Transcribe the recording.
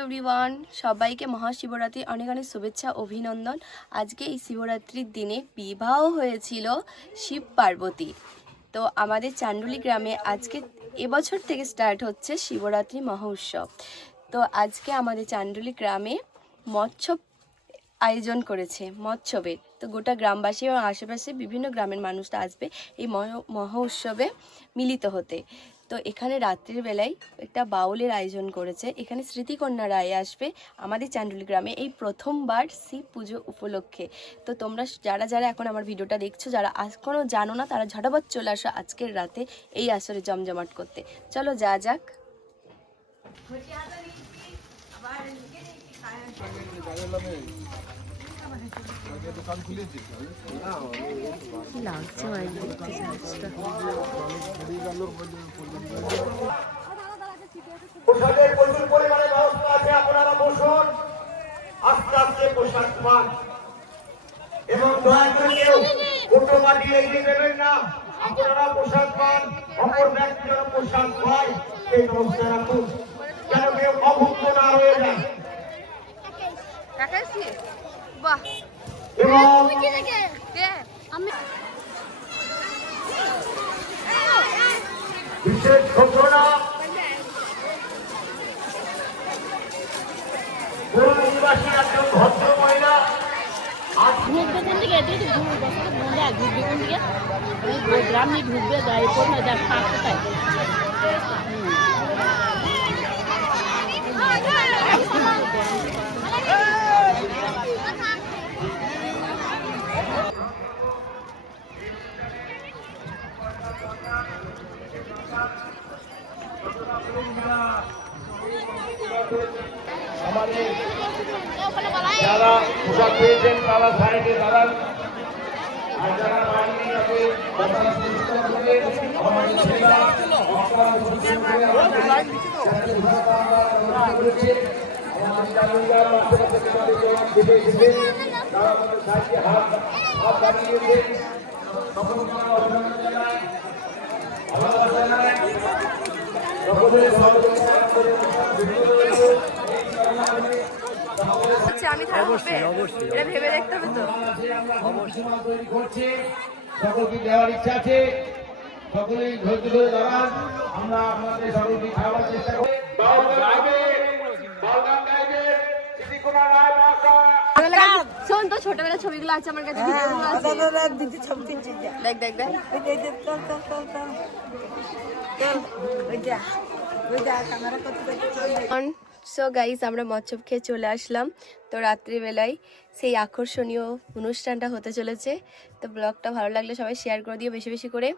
Everyone সবাইকে মহাশিবরাত্রির অনেক অনেক শুভেচ্ছা, অভিনন্দন। আজকে এই শিবরাত্রির দিনে বিবাহ হয়েছিল শিব পার্বতী। তো আমাদের চান্ডুলি গ্রামে আজকে এবছর থেকে স্টার্ট হচ্ছে শিবরাত্রি মহোৎসব। তো আজকে আমাদের চান্ডুলি গ্রামে মৎস্য আয়োজন করেছে মৎস্যবের তো গোটা গ্রামবাসী এবং আশেপাশে বিভিন্ন গ্রামের মানুষরা আসবে এই মহ- মহোৎসবে মিলিত হতে। তো এখানে রাত্রির বেলায় একটা বাউলের আয়োজন করেছে। এখানে স্মৃতিকন্যা রায় আসবে আমাদের চান্ডুলি গ্রামে। এই প্রথমবার শিব পুজো উপলক্ষে। তো তোমরা যারা যারা এখন আমার ভিডিওটা দেখছ, যারা এখনও জানো না, তারা ঝটাপট চলে আসো আজকের রাতে এই আসরে জমজমাট করতে। চলো যা যাক। পোশাকের প্রচুর পরিমাণে ব্যবস্থা আছে আপনারা বসুন আস্তে পোশাক পান এবং দয়া করে কেউ কোটো এগিয়ে দেবেন না আপনারা পোশাক পান অপর ব্যক্তি যেন পোশাক পায় এই ব্যবস্থা রাখুন যেন কেউ অভুক্ত না হয়ে যায় বাহ। বিশেষ ঘোষণা। নিবাসী একজন ভদ্র মহিলা আজ কোন দিকে এদিকে তো ঘুরবে কোন দিকে? গ্রামে ঢুকবে গাড়ি কোন দেখ কোথায়? আমাদের যারা পোশাক পেয়েছেন তারা সাইডে দাঁড়ান আর যারা পাননি তাদের ব্যবস্থা করেছি, আমাদের চালুদার আশেপাশে তোমাদের জবাব দিতে এসেছে, তারা আমাদের সাইডে হাত হাত বাড়িয়েছে সকলকে আমরা অভিনন্দন জানাই ভালোবাসা জানাই সকলের সহযোগিতা করে ভিডিও রয়েছে এই কারণে হচ্ছে আমি থাকবে এটা ভেবে দেখতে হবে তো। সকলকে দেওয়ার ইচ্ছা আছে। সকলেই ধৈর্য ধরে দাঁড়ান। আমরা আপনাদের সকলকে খাওয়ার চেষ্টা করি শোন তো ছোটবেলা ছবিগুলো আছে আমার কাছে ভিডিওগুলো আছে। দিদি ছবি দেখ দেখ দেখ। সো গাইজ আমরা মৎসব খেয়ে চলে আসলাম। তো রাত্রিবেলায় সেই আকর্ষণীয় অনুষ্ঠানটা হতে চলেছে। তো ব্লগটা ভালো লাগলে সবাই শেয়ার করে দিও বেশি বেশি করে।